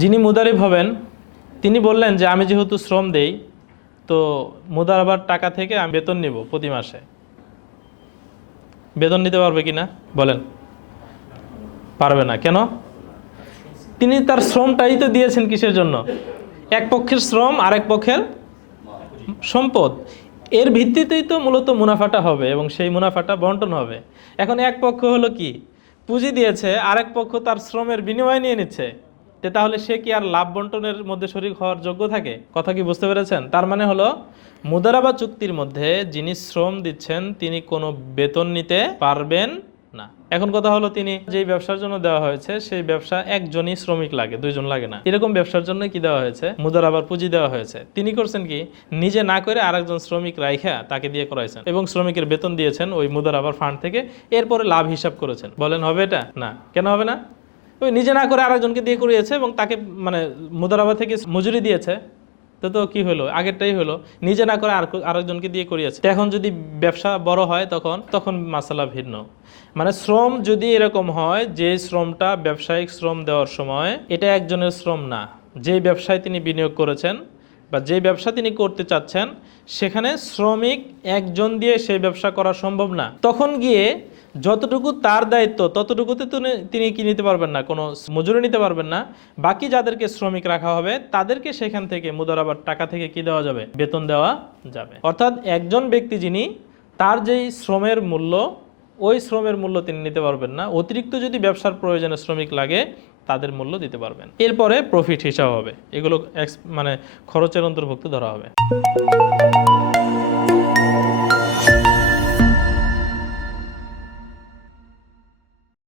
যিনি মুদারিব হবেন তিনি বললেন যে আমি যেহেতু শ্রম দেই তো মুদারাবার টাকা থেকে আমি বেতন নিব প্রতি মাসে। বেতন নিতে পারবে কিনা বলেন? পারবে না। কেন? তিনি তার শ্রমটাই তো দিয়েছেন কিসের জন্য? এক পক্ষের শ্রম আর এক পক্ষের সম্পদ, এর ভিত্তিতেই তো মূলত মুনাফাটা হবে এবং সেই মুনাফাটা বন্টন হবে। এখন এক পক্ষ হলো কি পুঁজি দিয়েছে, আরেক পক্ষ তার শ্রমের বিনিময় নিয়ে নিচ্ছে, তাহলে সে কি আর লাভ বন্টনের মধ্যে শরিক হওয়ার যোগ্য থাকে? কথা কি বুঝতে পেরেছেন? তার মানে হলো মুদারাবা চুক্তির মধ্যে যিনি শ্রম দিচ্ছেন তিনি কোনো বেতন নিতে পারবেন না। এখন কথা হলো তিনি যেই ব্যবসার জন্য দেওয়া হয়েছে সেই ব্যবসা একজনই শ্রমিক লাগে, দুইজন লাগে না। এরকম ব্যবসার জন্য কি দেওয়া হয়েছে? মুদারাবার পুঁজি দেওয়া হয়েছে। তিনি করছেন কি নিজে না করে আরেকজন শ্রমিক রাইখা তাকে দিয়ে করাইছেন এবং শ্রমিকের বেতন দিয়েছেন ওই মুদারাবার ফান্ড থেকে, এরপরে লাভ হিসাব করেছেন। বলেন হবে এটা? না। কেন হবে না? ওই নিজে না করে আরেকজনকে দিয়ে করিয়েছে এবং তাকে মানে মুদারাবা থেকে মজুরি দিয়েছে। তো কি হলো? আগেরটাই হলো, নিজে না করে আরেকজনকে দিয়ে করিয়েছে। এখন যদি ব্যবসা বড় হয় তখন মাসালা ভিন্ন। মানে শ্রম যদি এরকম হয় যে শ্রমটা ব্যবসায়িক শ্রম দেওয়ার সময় এটা একজনের শ্রম না, যে ব্যবসায় তিনি বিনিয়োগ করেছেন বা যে ব্যবসা তিনি করতে চাচ্ছেন সেখানে শ্রমিক একজন দিয়ে সেই ব্যবসা করা সম্ভব না, তখন গিয়ে যতটুকু তার দায়িত্ব ততটুকুতে তিনি কি নিতে পারবেন না, কোনো মজুরি নিতে পারবেন না। বাকি যাদেরকে শ্রমিক রাখা হবে তাদেরকে সেখান থেকে মুদারাবার টাকা থেকে কি দেওয়া যাবে? বেতন দেওয়া যাবে। অর্থাৎ একজন ব্যক্তি যিনি তার যেই শ্রমের মূল্য ওই শ্রমের মূল্য তিনি নিতে পারবেন না, অতিরিক্ত যদি ব্যবসার প্রয়োজনে শ্রমিক লাগে তাদের মূল্য দিতে পারবেন। এরপরে প্রফিট হিসাব হবে, এগুলো মানে খরচের অন্তর্ভুক্ত ধরা হবে।